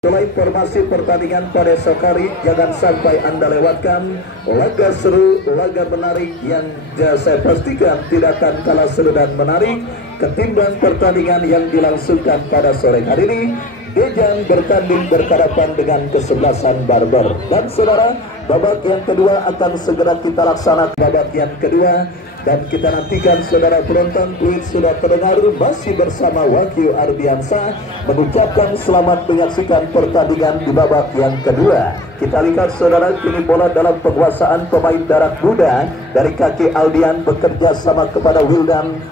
Setelah informasi pertandingan pada esok hari, jangan sampai Anda lewatkan laga seru, laga menarik yang saya pastikan tidak akan kalah seru dan menarik ketimbang pertandingan yang dilangsungkan pada sore hari ini. Dejang bertanding berhadapan dengan kesebelasan Barber. Dan saudara, babak yang kedua akan segera kita laksanakan. Babak yang kedua, dan kita nantikan saudara penonton. Tweet sudah terdengar, masih bersama Wahyu Ardiansa mengucapkan selamat menyaksikan pertandingan di babak yang kedua. Kita lihat saudara, kini bola dalam penguasaan pemain darat muda dari kaki Aldian bekerja sama kepada Wildan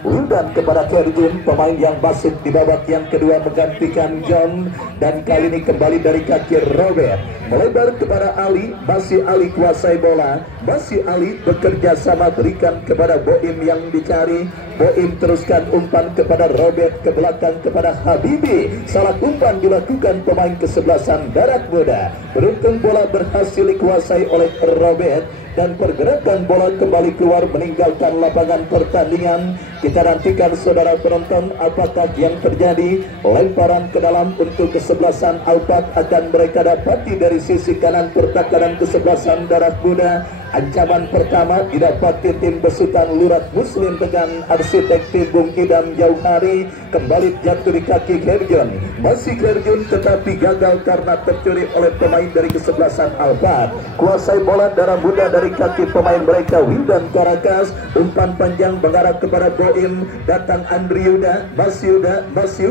kepada Kerjun, pemain yang basit di babak yang kedua menggantikan John, dan kali ini kembali dari kaki Robert melebar kepada Ali. Masih Ali kuasai bola, masih Ali bekerja sama berikan kepada Boim yang dicari. Boim teruskan umpan kepada Robert ke belakang kepada Habibi. Salah umpan dilakukan pemain kesebelasan darat muda. Beruntung bola berhasil dikuasai oleh Robert dan pergerakan bola kembali keluar meninggalkan lapangan pertandingan. Kita nantikan saudara penonton apakah yang terjadi. Lemparan ke dalam untuk kesebelasan Alpat akan mereka dapati dari sisi kanan pertahanan kesebelasan darat muda. Ancaman pertama didapati tim besutan Lurat Muslim dengan arsitek Bung Idam Jauh Hari. Kembali jatuh di kaki Kerjun. Masih Kerjun tetapi gagal karena tercuri oleh pemain dari kesebelasan Alpat. Kuasai bola darah muda dari kaki pemain mereka Wildan Karakas. Umpan panjang mengarah kepada Boim. Datang Andri Yuda. Masih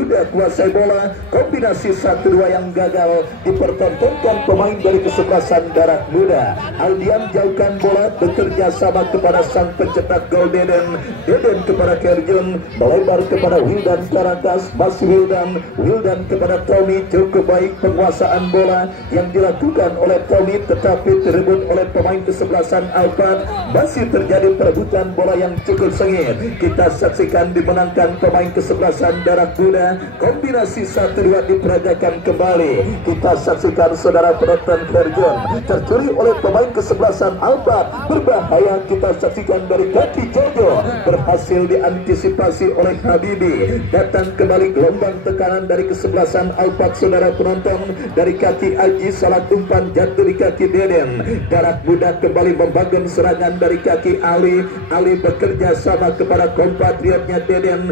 Yuda kuasai bola. Kombinasi 1-2 yang gagal dipertontonkan pemain dari kesebelasan darat muda. Aldian jauhkan bola, bekerja sama kepada sang pencetak gol Deden kepada Kerjun, melebar kepada Wildan Karakas. Masih Wildan kepada Tommy. Cukup baik penguasaan bola yang dilakukan oleh Tommy tetapi direbut oleh pemain kesebelasan Alpat. Masih terjadi perebutan bola yang cukup sengit. Kita saksikan dimenangkan pemain kesebelasan darat muda. Kombinasi 1-2 diperagakan kembali. Kita saksikan saudara penonton, Kerjun tercuri oleh pemain kesebelasan Alpat. Berbahaya, kita saksikan dari kaki Jojo, berhasil diantisipasi oleh Habibi. Datang kembali gelombang tekanan dari kesebelasan Alpat saudara penonton. Dari kaki Aji, salah umpan jatuh di kaki Deden. Darat muda kembali membangun serangan dari kaki Ali. Ali bekerja sama kepada kompatriotnya Deden.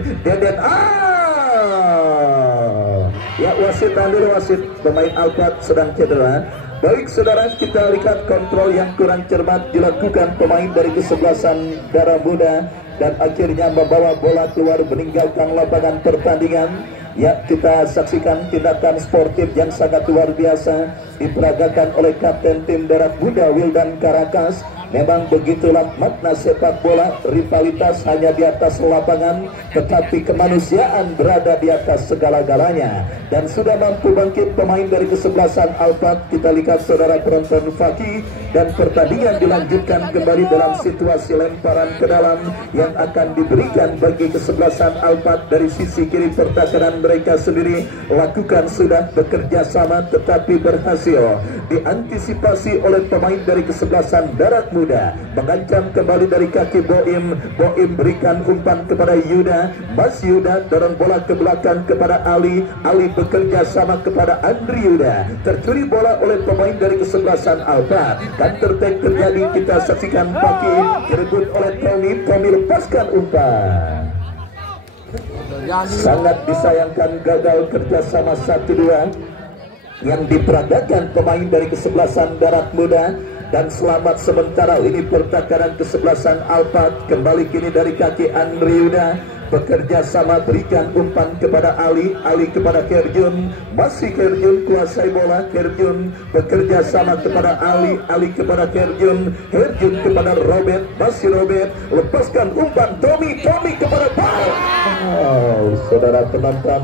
Ya, wasit dulu, wasit pemain Alpat sedang cedera. Baik saudara, kita lihat kontrol yang kurang cermat dilakukan pemain dari kesebelasan darah muda dan akhirnya membawa bola keluar meninggalkan lapangan pertandingan. Ya, kita saksikan tindakan sportif yang sangat luar biasa diperagakan oleh kapten tim darat muda Wildan Karakas. Memang begitulah makna sepak bola, rivalitas hanya di atas lapangan, tetapi kemanusiaan berada di atas segala-galanya. Dan sudah mampu bangkit pemain dari kesebelasan Alpat. Kita lihat saudara penonton Fakih, dan pertandingan dilanjutkan kembali dalam situasi lemparan ke dalam yang akan diberikan bagi kesebelasan Alpat dari sisi kiri pertahanan mereka sendiri. Lakukan sudah bekerja sama tetapi berhasil diantisipasi oleh pemain dari kesebelasan darat muda. Mengancam kembali dari kaki Boim. Boim berikan umpan kepada Yuda. Mas Yuda dorong bola ke belakang kepada Ali. Ali bekerja sama kepada Andri Yuda. Tercuri bola oleh pemain dari kesebelasan Alpat. Counter attack terjadi, kita saksikan Paki direbut oleh Tommy. Tommy lepaskan umpan. Sangat disayangkan gagal kerjasama 1-2 yang diperagakan pemain dari kesebelasan darat muda. Dan selamat sementara ini pertahanan kesebelasan Alpat. Kembali kini dari kaki Andri Yuda. Bekerja sama berikan umpan kepada Ali. Ali kepada Kerjun. Masih Kerjun kuasai bola. Kerjun bekerja sama kepada Ali. Ali kepada Kerjun. Kerjun kepada Robert. Masih Robert lepaskan umpan. Tommy kepada Bal. Saudara penonton,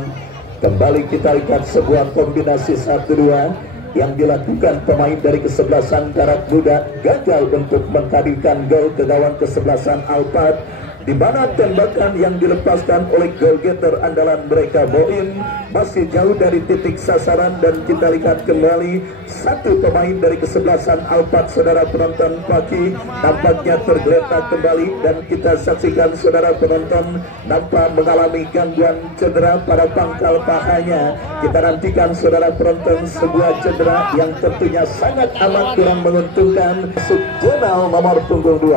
kembali kita lihat sebuah kombinasi 1-2 yang dilakukan pemain dari kesebelasan darat muda. Gagal untuk menghadirkan gol ke gawang kesebelasan Alpat. di mana tembakan yang dilepaskan oleh goal getter andalan mereka Boim masih jauh dari titik sasaran, dan kita lihat kembali satu pemain dari kesebelasan Alphard, saudara penonton Paki, nampaknya tergeletak kembali, dan kita saksikan saudara penonton nampak mengalami gangguan cedera pada pangkal pahanya. Kita nantikan saudara penonton sebuah cedera yang tentunya sangat amat kurang menguntungkan Jenal nomor punggung 2.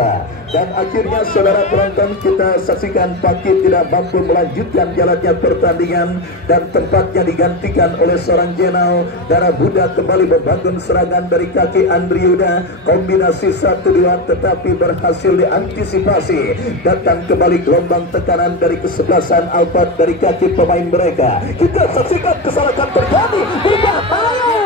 Dan akhirnya saudara penonton kita saksikan Paki tidak mampu melanjutkan jalannya pertandingan, dan tempatnya digantikan oleh seorang Jenal. Darah Buddha kembali membangun serangan dari kaki Andri Yuda, kombinasi 1-2 tetapi berhasil diantisipasi. Datang kembali gelombang tekanan dari kesebelasan Alphard dari kaki pemain mereka. Kita saksikan kesalahan terjadi, berbahaya.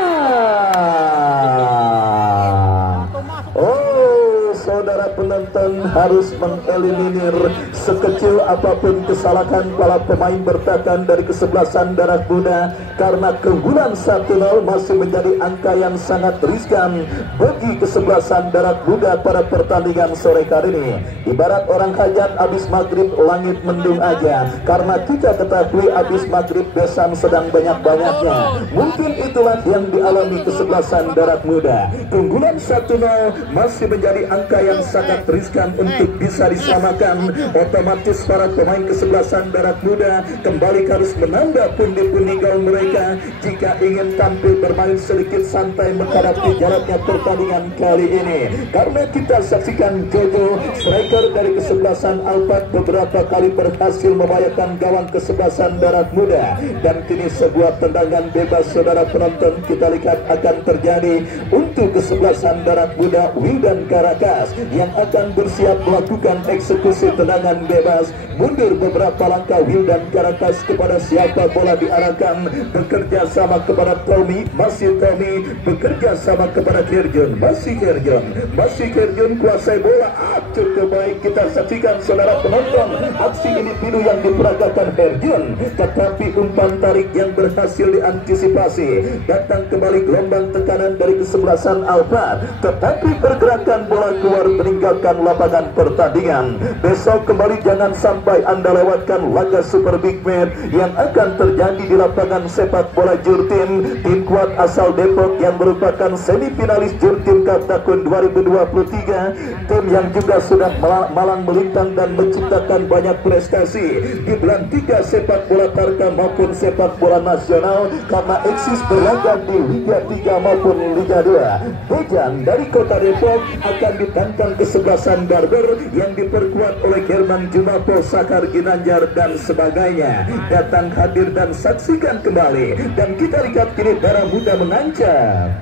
Saudara penonton harus mengeliminir sekecil apapun kesalahan para pemain bertahan dari kesebelasan Darah Buddha, karena keunggulan 1-0 masih menjadi angka yang sangat riskan bagi kesebelasan Darah Buddha pada pertandingan sore kali ini. Ibarat orang hajat habis maghrib langit mendung aja, karena kita ketahui habis maghrib besan sedang banyak-banyaknya. Mungkin itulah yang dialami kesebelasan Darah Buddha. Keunggulan 1-0 masih menjadi angka yang sangat riskan untuk bisa disamakan. Otomatis para pemain kesebelasan Darah Buddha kembali harus menambah pundi-pundi gol mereka jika ingin tampil bermain sedikit santai menghadapi jaraknya pertandingan kali ini. Karena kita saksikan Jojo, striker dari kesebelasan Alphard, beberapa kali berhasil membahayakan gawang kesebelasan Darah Buddha, dan kini sebuah tendangan bebas saudara penonton kita lihat akan terjadi untuk kesebelasan Darah Buddha. Wildan Karakas yang akan bersiap melakukan eksekusi tendangan bebas. Mundur beberapa langkah Wildan Karakas, kepada siapa bola diarahkan, bekerja sama kepada Tommy, masih Tommy, bekerja sama kepada Kirjun, masih Kirjun kuasai bola. Cukup baik kita saksikan saudara penonton, aksi ini pilu yang diperagakan Kirjun, tetapi umpan tarik yang berhasil diantisipasi. Datang kembali gelombang tekanan dari kesebelasan Alphard, tetapi pergerakan bola keluar meninggalkan lapangan pertandingan. Besok kembali jangan sampai Anda lewatkan laga Super Big Match yang akan terjadi di lapangan sepak bola Jurtim. Tim kuat asal Depok yang merupakan semifinalis Jurtim Cup tahun 2023, tim yang juga sudah malang melintang dan menciptakan banyak prestasi di belantika sepak bola Tarkam maupun sepak bola nasional, karena eksis berlaga di Liga 3 maupun Liga 2. Bejan dari kota Depok akan ditantang kesebelasan Barber yang diperkuat oleh Herman Jumapo, Sakar Ginanjar dan sebagainya. Datang hadir dan saksikan kembali, dan kita lihat kini Darah Buddha mengancam,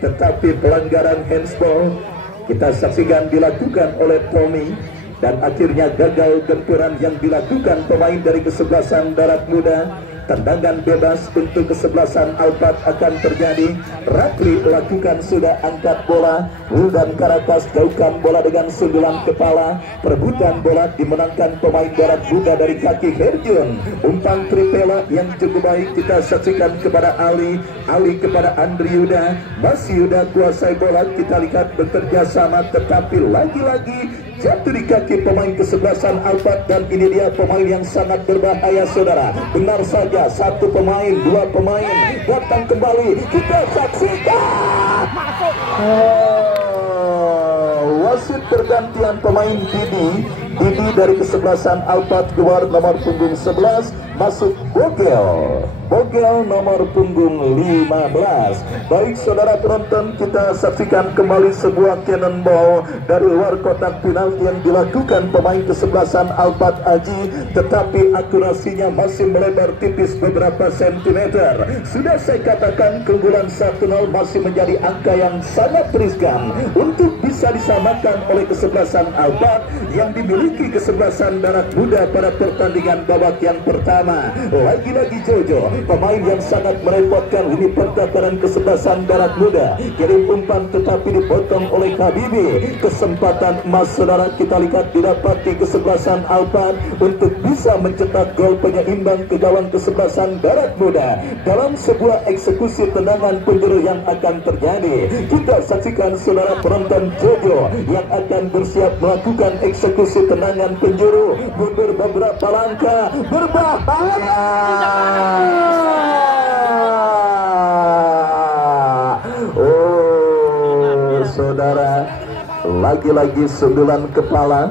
tetapi pelanggaran handsball kita saksikan dilakukan oleh Tommy, dan akhirnya gagal gempuran yang dilakukan pemain dari kesebelasan Darah Buddha. Tendangan bebas untuk kesebelasan Alphard akan terjadi. Rakli lakukan sudah angkat bola. Wildan Karakas jauhkan bola dengan sundulan kepala. Perebutan bola dimenangkan pemain Darah Buddha dari kaki Herjun. Umpan tripela yang cukup baik kita saksikan kepada Ali kepada Andri Yuda. Masih Yuda kuasai bola, kita lihat bekerja sama, tetapi lagi-lagi jatuh di kaki pemain kesebelasan Alphard, dan ini dia pemain yang sangat berbahaya saudara. Benar saja, satu pemain, dua pemain datang kembali, kita saksikan. Wasit pergantian pemain Didi dari kesebelasan Alphard keluar nomor punggung 11, masuk Bogel nomor punggung 15. Baik saudara penonton, kita saksikan kembali sebuah cannonball dari luar kotak penalti yang dilakukan pemain kesebelasan Alphard Aji, tetapi akurasinya masih melebar tipis beberapa sentimeter. Sudah saya katakan keunggulan 1-0 masih menjadi angka yang sangat riskan untuk bisa disamakan oleh kesebelasan Alphard yang dimiliki kesebelasan Darah Buddha pada pertandingan babak yang pertama. Lagi-lagi Jojo, pemain yang sangat merepotkan ini pertakaran kesebelasan Darah Buddha. Kirim umpan tetapi dipotong oleh Habibi. Kesempatan emas saudara kita lihat didapati kesebelasan Alphard untuk bisa mencetak gol penyeimbang ke gawang kesebelasan Darah Buddha dalam sebuah eksekusi tendangan penjuru yang akan terjadi. Kita saksikan saudara penonton Jojo yang akan bersiap melakukan eksekusi eksekusi tendangan penjuru, mundur beberapa langkah, berbahaya. Oh saudara, lagi-lagi sundulan kepala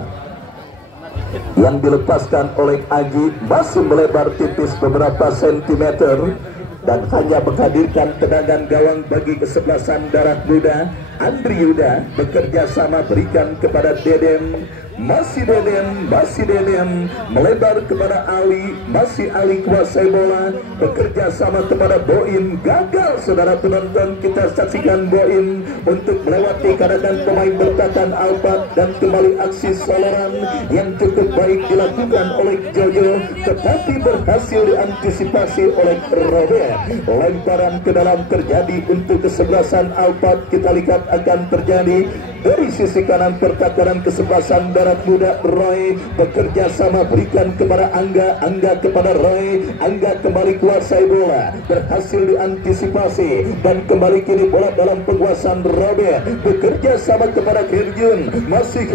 yang dilepaskan oleh Aji masih melebar tipis beberapa sentimeter dan hanya menghadirkan tendangan gawang bagi kesebelasan Darat Muda. Andri Yuda bekerja sama berikan kepada Deden, masih Deden melebar kepada Ali, masih Ali kuasai bola, bekerja sama kepada Boim, gagal saudara penonton. Kita saksikan Boim untuk melewati kadangan pemain bertahan Alphard dan kembali aksi soloran yang cukup baik dilakukan oleh Jojo, tetapi berhasil diantisipasi oleh Robert. Lemparan ke dalam terjadi untuk kesebelasan Alphard. Kita lihat akan terjadi dari sisi kanan pertahanan kesebelasan Darat Muda. Roy bekerja sama berikan kepada Angga kepada Roy. Angga kembali kuasai bola, berhasil diantisipasi dan kembali kini bola dalam penguasaan Robert. Bekerja sama kepada Kherjun, masih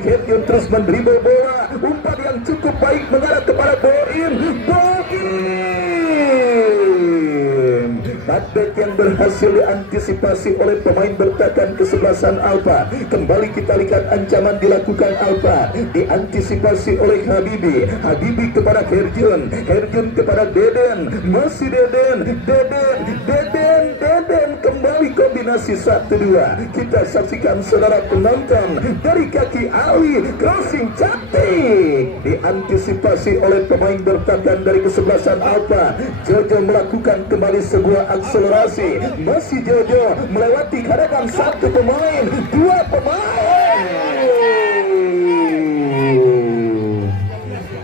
Kherjun terus mendribble bola. Umpan yang cukup baik mengarah kepada Boim. Cutback yang berhasil diantisipasi oleh pemain bertahan kesebelasan Alphard. Kembali kita lihat ancaman dilakukan Alphard, diantisipasi oleh Habibi kepada Kherjun kepada Deden, masih Deden kembali kombinasi 1-2. Kita saksikan saudara penonton dari kaki Ali, crossing cantik diantisipasi oleh pemain bertahan dari kesebelasan Alphard. Jojo melakukan kembali sebuah akselerasi, masih Jojo melewati kadangan satu pemain, dua pemain.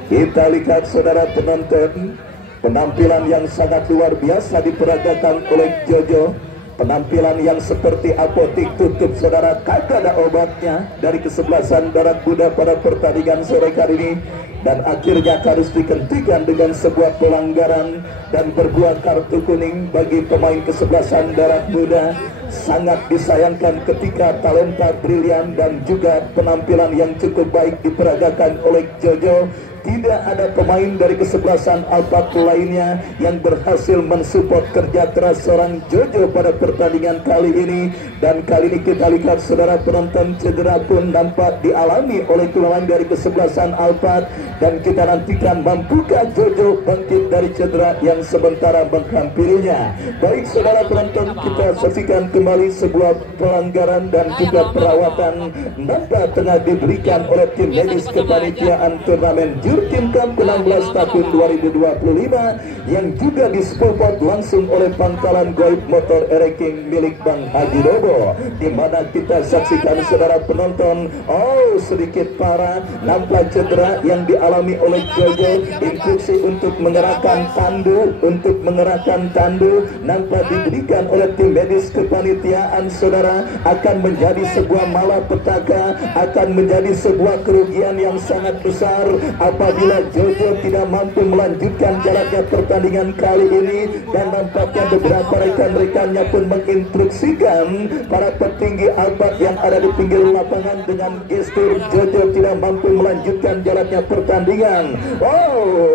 Kita lihat saudara penonton, penampilan yang sangat luar biasa diperagakan oleh Jojo. Penampilan yang seperti apotik tutup saudara, kagak ada obatnya dari kesebelasan Darat Muda pada pertandingan sore kali ini. Dan akhirnya harus dihentikan dengan sebuah pelanggaran dan berbuah kartu kuning bagi pemain kesebelasan Darat Muda. Sangat disayangkan ketika talenta brilian dan juga penampilan yang cukup baik diperagakan oleh Jojo. Tidak ada pemain dari kesebelasan Alphard lainnya yang berhasil mensupport kerja keras seorang Jojo pada pertandingan kali ini. Dan kali ini kita lihat saudara penonton, cedera pun nampak dialami oleh pemain dari kesebelasan Alphard. Dan kita nantikan mampukah Jojo bangkit dari cedera yang sementara menghampirinya. Baik saudara penonton, kita saksikan kembali sebuah pelanggaran dan juga perawatan nampak tengah diberikan oleh tim medis kepanitiaan turnamen Jurtim Cup 16 tahun 2025 yang juga disupport langsung oleh Pangkalan Goib Motor Ereking milik Bang Haji Dobo, di mana kita saksikan saudara penonton, sedikit parah nampak cedera yang dialami oleh Jojo. Instruksi untuk mengerahkan tandu nampak diberikan oleh tim medis kepanitiaan saudara, akan menjadi sebuah malapetaka, akan menjadi sebuah kerugian yang sangat besar apabila Jojo tidak mampu melanjutkan jalannya pertandingan kali ini. Dan nampaknya beberapa rekan-rekannya pun menginstruksikan para petinggi Alphard yang ada di pinggir lapangan dengan gestur Jojo tidak mampu melanjutkan jalannya pertandingan.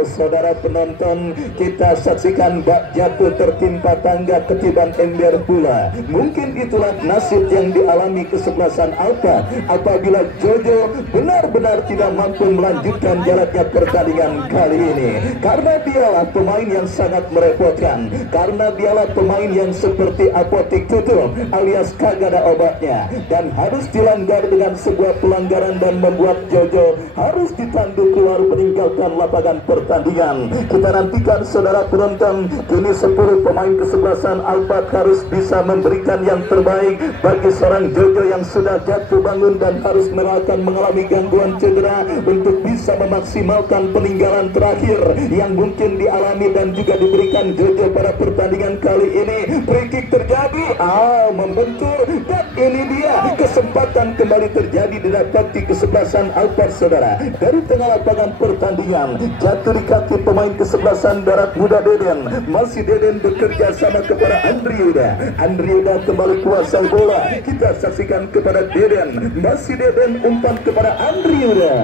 Saudara penonton, kita saksikan bak jatuh tertimpa tangga ketiban ember pula. Mungkin itulah nasib yang dialami kesebelasan Alphard apabila Jojo benar-benar tidak mampu melanjutkan jalannya pertandingan kali ini, karena dialah pemain yang sangat merepotkan, karena dialah pemain yang seperti apotik tutup alias kagak ada obatnya, dan harus dilanggar dengan sebuah pelanggaran dan membuat Jojo harus ditandu keluar meninggalkan lapangan pertandingan. Kita nantikan saudara penonton, kini 10 pemain kesebelasan Alphard harus bisa memberikan yang terbaik bagi seorang Jojo yang sudah jatuh bangun dan harus mengalami gangguan cedera untuk bisa memaksimalkan memaksimalkan peninggalan terakhir yang mungkin dialami dan juga diberikan Jojo pada pertandingan kali ini. Free kick terjadi, membentur, dan ini dia kesempatan kembali terjadi didapati kesebelasan Alphard saudara. Dari tengah lapangan pertandingan jatuh di kaki pemain kesebelasan Darat Muda Deden. Masih Deden bekerja sama kepada Andri Yuda. Andri Yuda kembali kuasai bola. Kita saksikan kepada Deden. Masih Deden umpan kepada Andri Yuda.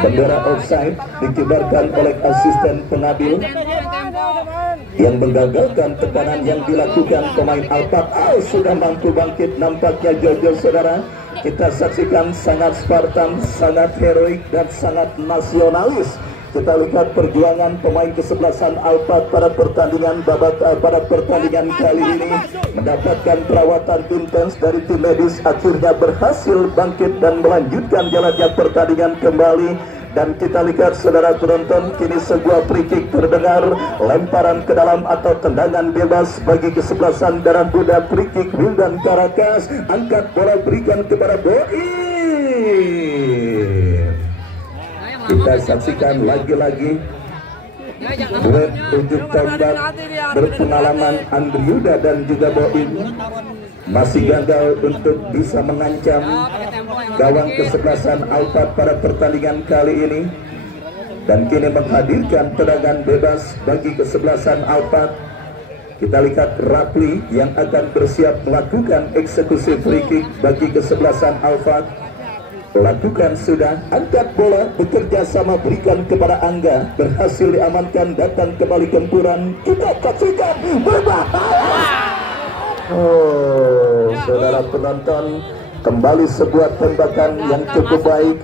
Bendera offside dikibarkan oleh asisten pengadil yang menggagalkan tekanan yang dilakukan pemain Alphard. Sudah mampu bangkit nampaknya Jojo saudara. Kita saksikan sangat Spartan, sangat heroik dan sangat nasionalis. Kita lihat perjuangan pemain kesebelasan Alphard pada pertandingan kali ini, mendapatkan perawatan intens dari tim medis, akhirnya berhasil bangkit dan melanjutkan jalannya pertandingan kembali. Dan kita lihat saudara penonton, kini sebuah free kick terdengar, lemparan ke dalam atau tendangan bebas bagi kesebelasan Darat Muda. Free kick Wildan Karakas, angkat bola berikan kepada Boim. Kita saksikan lagi-lagi duet ujung tombak berpengalaman Andri Yuda dan juga Boim masih gagal untuk bisa mengancam gawang kesebelasan Alphard pada pertandingan kali ini, dan kini menghadirkan tendangan bebas bagi kesebelasan Alphard. Kita lihat Rapli yang akan bersiap melakukan eksekusi free kick bagi kesebelasan Alphard. Lakukan sudah, angkat bola, bekerja sama berikan kepada Angga, berhasil diamankan, datang kembali gempuran. Kita saksikan berbahaya. Saudara penonton, kembali sebuah tembakan yang cukup baik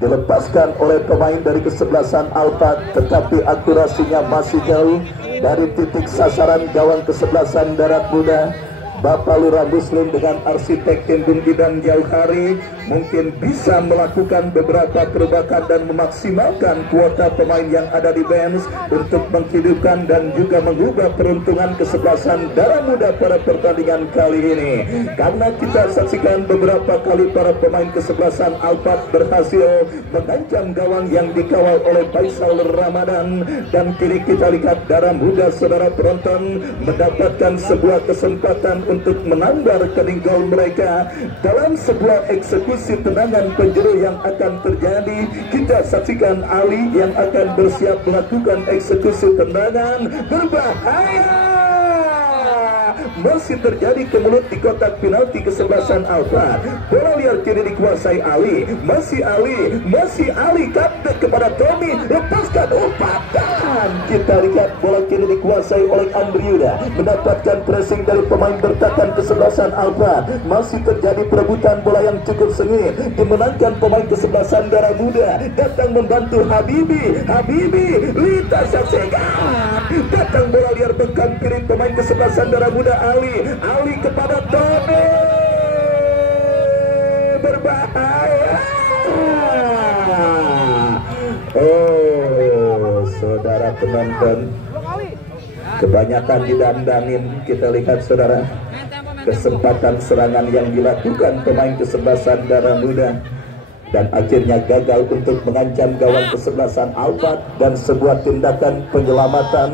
dilepaskan oleh pemain dari kesebelasan Alphard, tetapi akurasinya masih jauh dari titik sasaran gawang kesebelasan Darat Muda. Bapak Lurah Muslim dengan arsitek Timbun Idan jauh hari mungkin bisa melakukan beberapa perubahan dan memaksimalkan kuota pemain yang ada di bench untuk menghidupkan dan juga mengubah peruntungan kesebelasan Darat Muda pada pertandingan kali ini. Karena kita saksikan beberapa kali para pemain kesebelasan Alphard berhasil mengancam gawang yang dikawal oleh Faisal Ramadan, dan kini kita lihat Darat Muda saudara penonton mendapatkan sebuah kesempatan untuk menambah rekening gol mereka dalam sebuah eksekusi tendangan penjuru yang akan terjadi. Kita saksikan Ali yang akan bersiap melakukan eksekusi tendangan berbahaya. Masih terjadi ke mulut di kotak penalti kesebelasan Alphard. Bola liar kini dikuasai Ali. Masih Ali kapten kepada Tommy, lepaskan umpan. Kita lihat bola kini dikuasai oleh Andri Yuda, mendapatkan pressing dari pemain bertahan kesebelasan Alphard. Masih terjadi perebutan bola yang cukup sengit, dimenangkan pemain kesebelasan Darat Muda. Datang membantu Habibi, Lita saksikan, datang bola liar bengkam kiri pemain kesebelasan Darat Muda Ali kepada Tommy, berbahaya. Saudara penonton, kebanyakan didandanin. Kita lihat saudara, kesempatan serangan yang dilakukan pemain kesebelasan Darat Muda dan akhirnya gagal untuk mengancam gawang kesebelasan Alphard, dan sebuah tindakan penyelamatan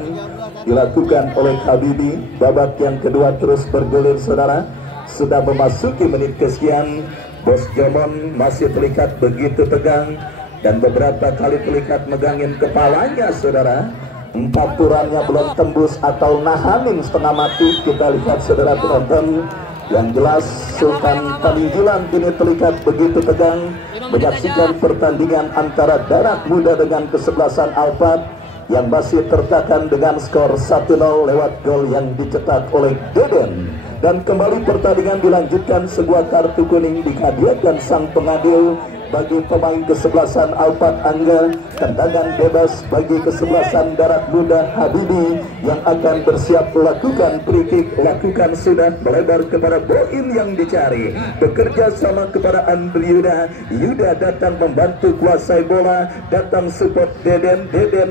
dilakukan oleh Habibi. Babak yang kedua terus bergulir saudara. Sudah memasuki menit kesekian, Bos Jomon masih terlihat begitu tegang dan beberapa kali terlihat megangin kepalanya saudara. Empaturannya belum tembus atau nahanin setengah mati. Kita lihat saudara penonton, yang jelas Sultan Paninggilan kini terlihat begitu tegang menyaksikan pertandingan antara Darat Muda dengan kesebelasan Alphard yang masih tertekan dengan skor 1-0 lewat gol yang dicetak oleh Deden. Dan kembali pertandingan dilanjutkan, sebuah kartu kuning dihadiahkan sang pengadil bagi pemain kesebelasan Alphard Angga. Tendangan bebas bagi kesebelasan Darat Muda Habibi yang akan bersiap melakukan free kick. Lakukan sudah, melebar kepada Boim yang dicari, bekerja sama kepada Andri Yuda. Yuda datang membantu kuasai bola, datang support Deden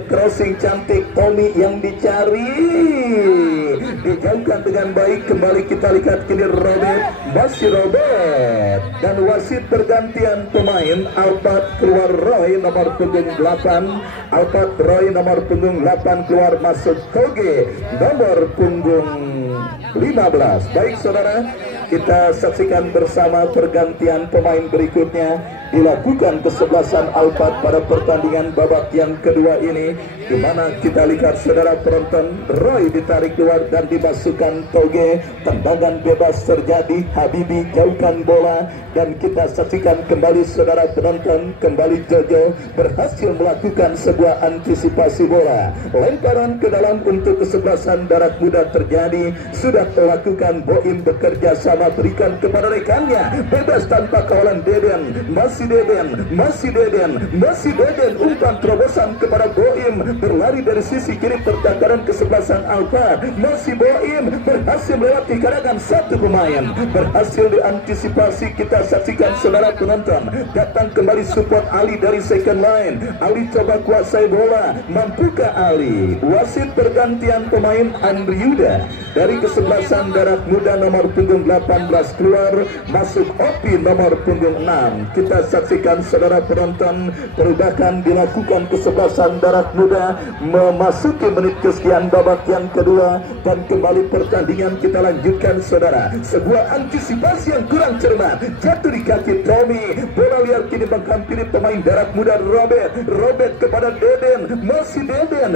crossing cantik. Tommy yang dicari dijauhkan dengan baik. Kembali kita lihat kini Robert, masih Robert, dan wasit pergantian pemain. Alphard keluar Roy nomor punggung 8, Alphard Roy nomor punggung 8 keluar, masuk Toge nomor punggung 15. Baik saudara, kita saksikan bersama pergantian pemain berikutnya dilakukan kesebelasan Alphard pada pertandingan babak yang kedua ini, di mana kita lihat saudara penonton, Roy ditarik keluar dan dimasukkan Toge. Tendangan bebas terjadi, Habibi jauhkan bola, dan kita saksikan kembali saudara penonton, kembali Jojo berhasil melakukan sebuah antisipasi bola, lemparan ke dalam untuk kesebelasan Darah Muda terjadi. Sudah melakukan Boim bekerja sama, berikan kepada rekannya, bebas tanpa kawalan Deden, masih Deden, umpan terobosan kepada Boim, berlari dari sisi kiri pertahanan kesebelasan Alphard, masih Boim berhasil melewati karangan satu pemain, berhasil diantisipasi. Kita saksikan saudara penonton, datang kembali support Ali dari second line. Ali coba kuasai bola, mampukah Ali? Wasit pergantian pemain, Andri Yuda dari kesebelasan Darah Muda nomor punggung 18 keluar, masuk Opi nomor punggung 6. Kita saksikan saudara penonton, perubahan dilakukan kesebelasan Darah Muda memasuki menit kesekian babak yang kedua, dan kembali pertandingan kita lanjutkan saudara. Sebuah antisipasi yang kurang cermat, jatuh di kaki Tommy, bola liar kini menghampiri pemain Darah Muda Robert kepada Deden, masih Deden,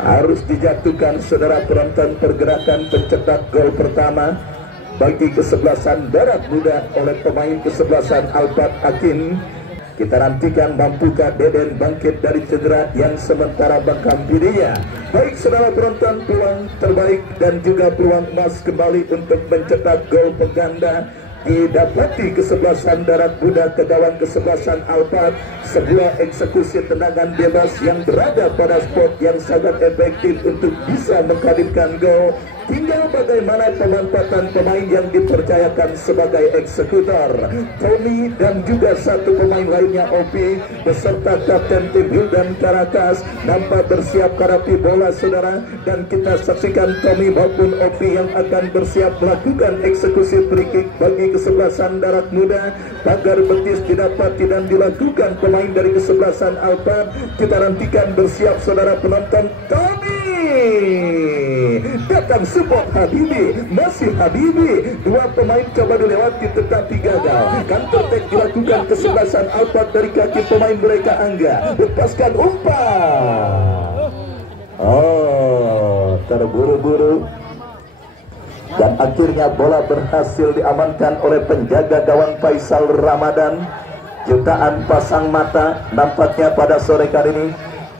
harus dijatuhkan saudara penonton. Pergerakan pencetak gol pertama bagi kesebelasan Darah Muda oleh pemain kesebelasan Alphard Hakim. Kita nantikan mampukah Deden bangkit dari cedera yang sementara menghampirinya. Baik saudara penonton, peluang terbaik dan juga peluang emas kembali untuk mencetak gol pengganda didapati kesebelasan Darah Muda ke gawang kesebelasan Alphard. Sebuah eksekusi tendangan bebas yang berada pada spot yang sangat efektif untuk bisa menghadirkan gol. Tinggal bagaimana pemanfaatan pemain yang dipercayakan sebagai eksekutor, Tommy dan juga satu pemain lainnya Opi beserta Kapten tim Hildan Karakas nampak bersiap hadapi bola saudara, dan kita saksikan Tommy maupun Opi yang akan bersiap melakukan eksekusi free kick bagi kesebelasan Darah Muda. Pagar betis didapati dan dilakukan pemain dari kesebelasan Alphard. Kita nantikan bersiap saudara penonton, Tommy datang support Habibi, masih Habibi, dua pemain coba dilewati tetapi gagal. Counter attack dilakukan kesebelasan Alphard dari kaki pemain mereka Angga, lepaskan umpan, terburu-buru, dan akhirnya bola berhasil diamankan oleh penjaga gawang Faisal Ramadan. Jutaan pasang mata nampaknya pada sore kali ini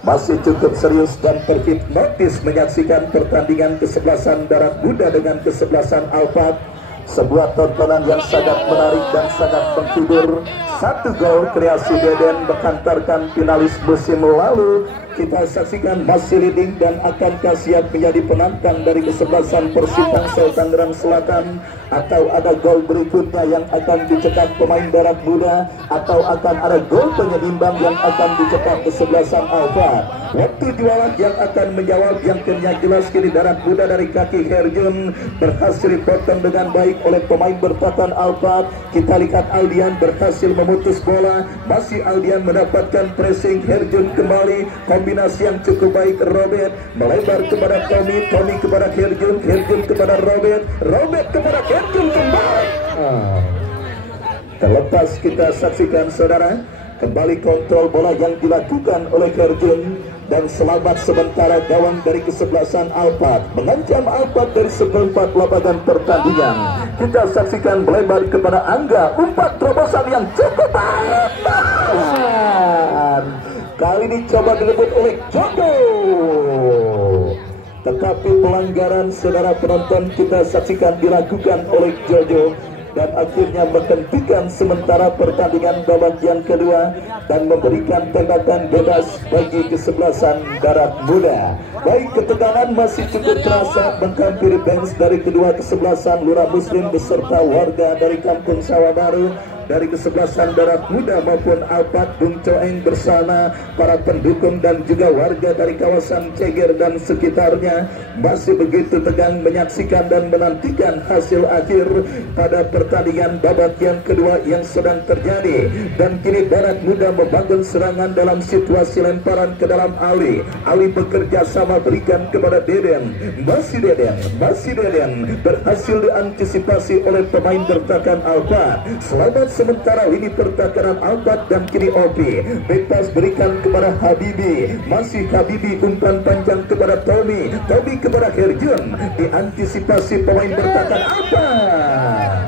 masih cukup serius dan terhipnotis menyaksikan pertandingan kesebelasan Darah Muda dengan kesebelasan Alphard. Sebuah tontonan yang sangat menarik dan sangat menghibur. Satu gol kreasi Deden menghantarkan finalis musim lalu. Kita saksikan masih leading dan akankah siap menjadi penantang dari kesebelasan Persib Tangsel Tangerang Selatan, atau ada gol berikutnya yang akan dicetak pemain Darah Muda, atau akan ada gol penyeimbang yang akan dicetak kesebelasan Alphard. Waktu jualan yang akan menjawab, yang kini jelas kini Darah Muda dari kaki Herjun berhasil dipotong dengan baik oleh pemain bertahan Alphard. Kita lihat Aldian berhasil memutus bola, masih Aldian mendapatkan pressing, Herjun kembali, kombinasi yang cukup baik. Robert melebar kepada Tommy, Tommy kepada Herjun, Herjun kepada Robert, Robert kepada Herjun kembali. Terlepas kita saksikan saudara, kembali kontrol bola yang dilakukan oleh Herjun, dan selamat sementara gawang dari kesebelasan Alphard mengancam Alphard dari seperempat lapangan pertandingan. Kita saksikan melebar kepada Angga, umpan terobosan yang cukup baik. Kali ini coba direbut oleh Jojo, tetapi pelanggaran saudara penonton kita saksikan dilakukan oleh Jojo, dan akhirnya menghentikan sementara pertandingan babak yang kedua dan memberikan tembakan bebas bagi kesebelasan Darah Muda. Baik, ketegangan masih cukup terasa menghampiri bench dari kedua kesebelasan Lurah Muslim beserta warga dari Kampung Sawah Baru. dari kesebelasan Darat Muda maupun Alphard Bung Coeng bersama para pendukung dan juga warga dari kawasan Ceger dan sekitarnya masih begitu tegang menyaksikan dan menantikan hasil akhir pada pertandingan babak yang kedua yang sedang terjadi. Dan kini Darat Muda membangun serangan dalam situasi lemparan ke dalam Ali bekerja sama berikan kepada Deden, masih Deden berhasil diantisipasi oleh pemain bertahan Alphard. Selamat sementara ini pertahanan Alphard dan kini Opi bebas berikan kepada Habibi, masih Habibi umpan panjang kepada Tommy kepada Herjun, diantisipasi pemain bertahan Alphard.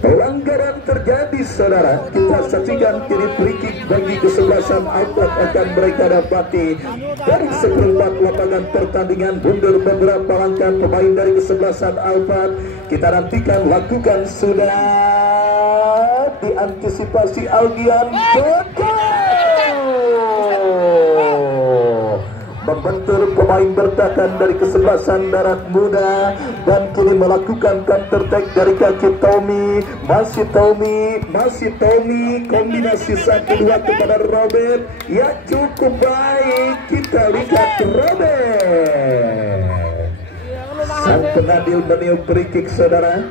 Pelanggaran terjadi saudara, kita saksikan kini free kick bagi kesebelasan Alphard akan mereka dapati dari seperempat lapangan pertandingan. Mundur beberapa langkah pemain dari kesebelasan Alphard, kita nantikan lakukan sudah diantisipasi Aldian membentur pemain bertahan dari kesebelasan Darat Muda dan kini melakukan counter attack dari kaki Tommy, masih Tommy kombinasi satu dua kepada Robert ya cukup baik. Kita lihat Robert sang penadil meniup free kick saudara.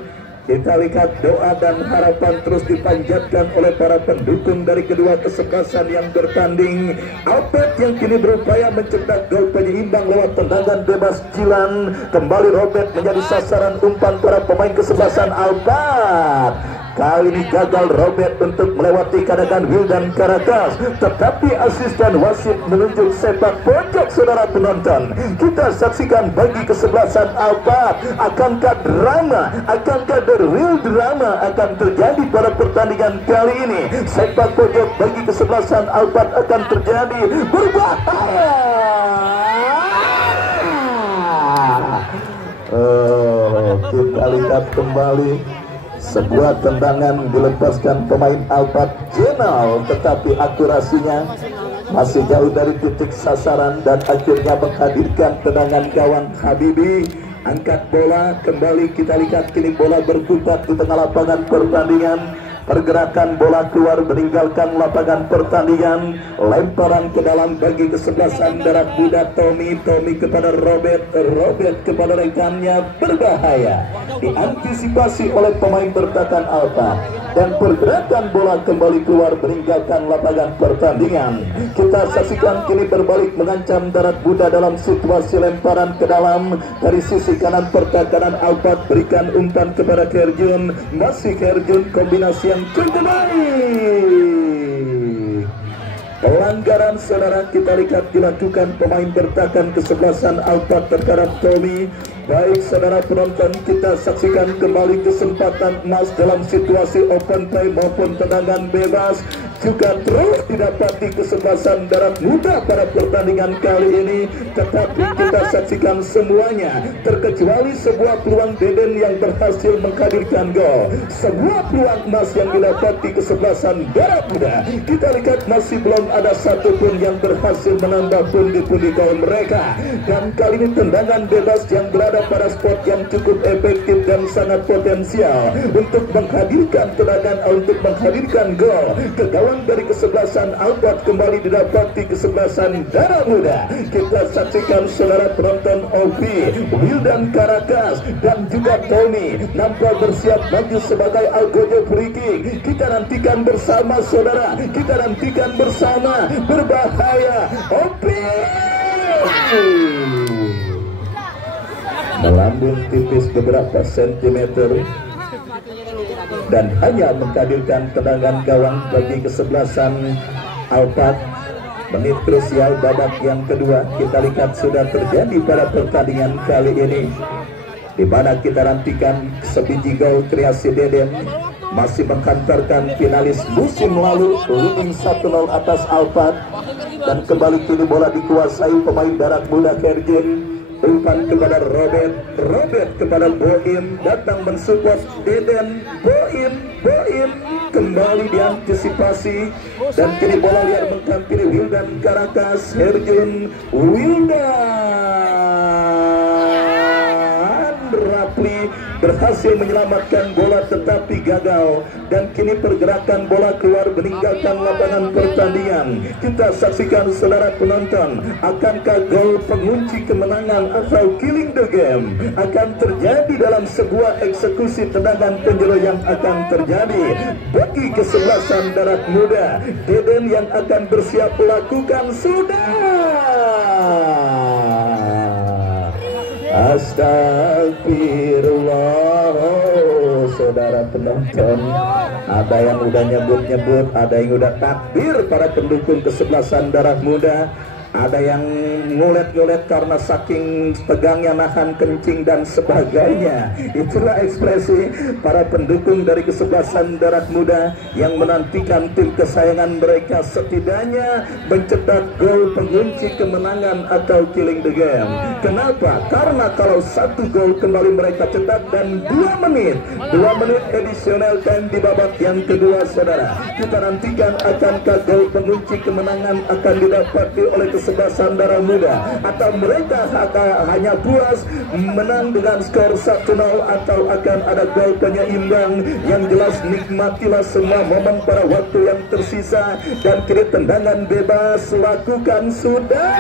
Kita lihat doa dan harapan terus dipanjatkan oleh para pendukung dari kedua kesebelasan yang bertanding. Alphard yang kini berupaya mencetak gol penyeimbang lewat tendangan bebas Jilan. Kembali Robert menjadi sasaran umpan para pemain kesebelasan Alphard. Kali ini gagal Robert untuk melewati kadangan Wildan Karakas, tetapi asisten wasit menunjuk sepak pojok saudara penonton. Kita saksikan bagi kesebelasan Alphard. Akankah the real drama akan terjadi pada pertandingan kali ini? Sepak pojok bagi kesebelasan Alphard akan terjadi, berbahaya. Kita lihat kembali sebuah tendangan dilepaskan pemain Alphard Jenal, tetapi akurasinya masih jauh dari titik sasaran dan akhirnya menghadirkan tendangan gawang Habibi. Angkat bola kembali, kita lihat kini bola berkutat di tengah lapangan pertandingan. Pergerakan bola keluar meninggalkan lapangan pertandingan. Lemparan ke dalam bagi kesebelasan Darat Muda. Tommy kepada Robert kepada rekannya, berbahaya. Diantisipasi oleh pemain bertahan Alphard dan pergerakan bola kembali keluar meninggalkan lapangan pertandingan. Kita saksikan kini berbalik mengancam Darat Muda dalam situasi lemparan ke dalam dari sisi kanan pertahanan Alphard berikan umpan kepada Herjun, masih Herjun kombinasi yang cukup baik. Pelanggaran saudara kita lihat dilakukan pemain bertahan kesebelasan Alphard terhadap Tommy. Baik saudara penonton, kita saksikan kembali kesempatan emas dalam situasi open play maupun tendangan bebas juga terus didapati kesebelasan Darat Muda pada pertandingan kali ini. Tetapi kita saksikan semuanya terkecuali sebuah peluang Deden yang berhasil menghadirkan gol. Sebuah peluang emas yang didapati kesebelasan Darat Muda. Kita lihat masih belum ada satupun yang berhasil menambah pundi-pundi gol mereka. Dan kali ini tendangan bebas yang berada pada spot yang cukup efektif dan sangat potensial untuk menghadirkan tendangan, untuk menghadirkan gol ke gawang dari kesebelasan Alphard kembali didapati kesebelasan Darat Muda. Kita saksikan saudara penonton Opi, Wildan Karakas dan juga Tommy nampak bersiap maju sebagai algojo free kick. Kita nantikan bersama saudara, kita nantikan bersama, berbahaya Opi melambung tipis beberapa sentimeter dan hanya menghadirkan tendangan gawang bagi kesebelasan Alphard. Menit krusial babak yang kedua kita lihat sudah terjadi pada pertandingan kali ini, di mana kita nantikan sebiji gol kreasi Deden masih menghantarkan finalis musim lalu leading 1-0 atas Alphard. Dan kembali kini bola dikuasai pemain Darat Muda Herjun. Umpan kepada Robert kepada Boim, datang mensupport Deden. Boim kembali diantisipasi dan kini bola liar menghampiri Wildan Karakas. Herjun, Wildan Rapli berhasil menyelamatkan bola tetapi gagal, dan kini pergerakan bola keluar meninggalkan lapangan pertandingan. Kita saksikan saudara penonton, akankah gol pengunci kemenangan atau killing the game akan terjadi dalam sebuah eksekusi tendangan penjuru yang akan terjadi bagi kesebelasan Darat Muda. Deden yang akan bersiap lakukan sudah. Astagfirullah. Saudara penonton, ada yang udah nyebut-nyebut, ada yang udah takbir para pendukung kesebelasan Darat Muda, ada yang ngulet-ngulet karena saking tegangnya nahan kencing dan sebagainya. Itulah ekspresi para pendukung dari kesebelasan Darat Muda yang menantikan tim kesayangan mereka setidaknya mencetak gol pengunci kemenangan atau killing the game. Kenapa? Karena kalau satu gol kembali mereka cetak dan 2 menit additional time di babak yang kedua, saudara, kita nantikan akankah gol pengunci kemenangan akan didapati oleh kesebelasan Darat Muda, atau mereka hanya puas menang dengan skor 1-0, atau akan ada gol penyeimbang. Yang jelas nikmatilah semua momen pada waktu yang tersisa, dan kini tendangan bebas lakukan sudah.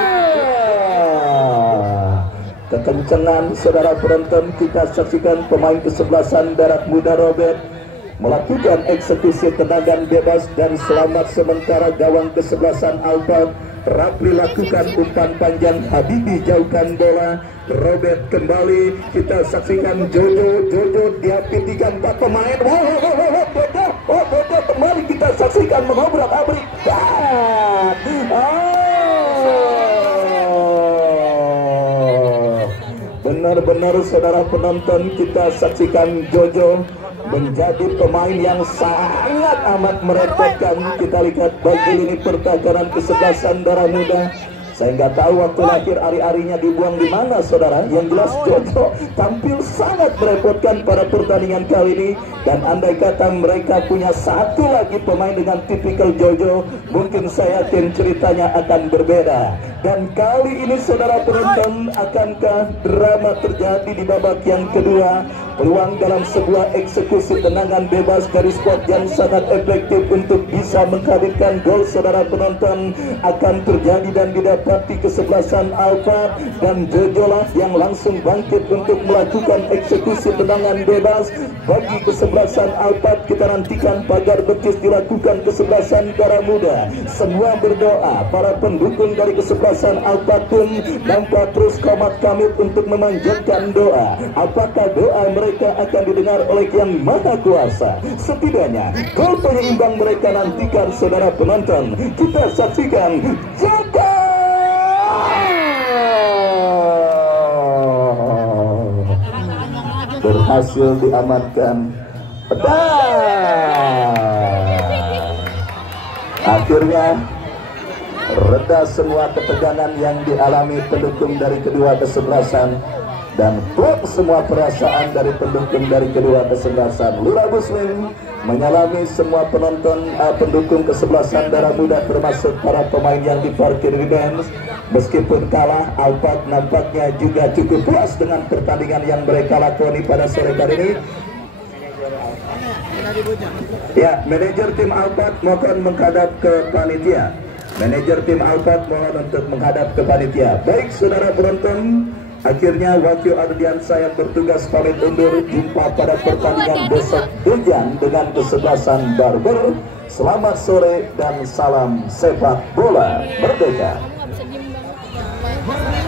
Kekencengan saudara penonton, kita saksikan pemain kesebelasan Darat Muda Robert melakukan eksekusi tendangan bebas, dan selamat sementara gawang kesebelasan Alphard. Rapli lakukan umpan panjang, Habibi jauhkan bola. Robert kembali, kita saksikan Jojo diapit 3-4 pemain. Jojo kembali kita saksikan mengobrak-abrik. Benar-benar saudara penonton, kita saksikan Jojo menjadi pemain yang sangat amat merepotkan. Kita lihat bagi lini pertahanan kesebelasan Darat Muda. Saya nggak tahu waktu lahir ari-arinya dibuang di mana, saudara. Yang jelas Jojo tampil sangat merepotkan pada pertandingan kali ini. Dan andai kata mereka punya satu lagi pemain dengan tipikal Jojo, mungkin saya yakin ceritanya akan berbeda. Dan kali ini saudara penonton, akankah drama terjadi di babak yang kedua? Peluang dalam sebuah eksekusi tendangan bebas dari squad yang sangat efektif untuk bisa menghadirkan gol, saudara penonton, akan terjadi dan didapati kesebelasan Alphard, dan Jojo lah yang langsung bangkit untuk melakukan eksekusi tendangan bebas bagi kesebelasan Alphard. Kita nantikan pagar betis dilakukan kesebelasan Darat Muda. Semua berdoa, para pendukung dari kesebelasan Alphard pun nampak terus komat kamit untuk memanjatkan doa. Apakah doa mereka akan didengar oleh Yang Maha Kuasa? Setidaknya gol penyeimbang mereka nantikan, saudara penonton. Kita saksikan Jaka berhasil diamankan. Akhirnya reda semua ketegangan yang dialami pendukung dari kedua kesebelasan, dan klub semua perasaan dari pendukung dari kedua kesebelasan. Lurah Muslim menyalami semua penonton pendukung kesebelasan Darat Muda, termasuk para pemain yang diparkir di bench. Meskipun kalah, Alphard nampaknya juga cukup puas dengan pertandingan yang mereka lakoni pada sore kali ini. Ya, manajer tim Alphard mohon menghadap ke panitia. Manajer tim Alphard mohon untuk menghadap ke panitia. Baik saudara penonton, akhirnya Wakil Ardiansa yang bertugas pamit undur. Jumpa pada pertandingan besok hujan dengan kesebelasan Barber. Selamat sore dan salam sepak bola merdeka. Udah.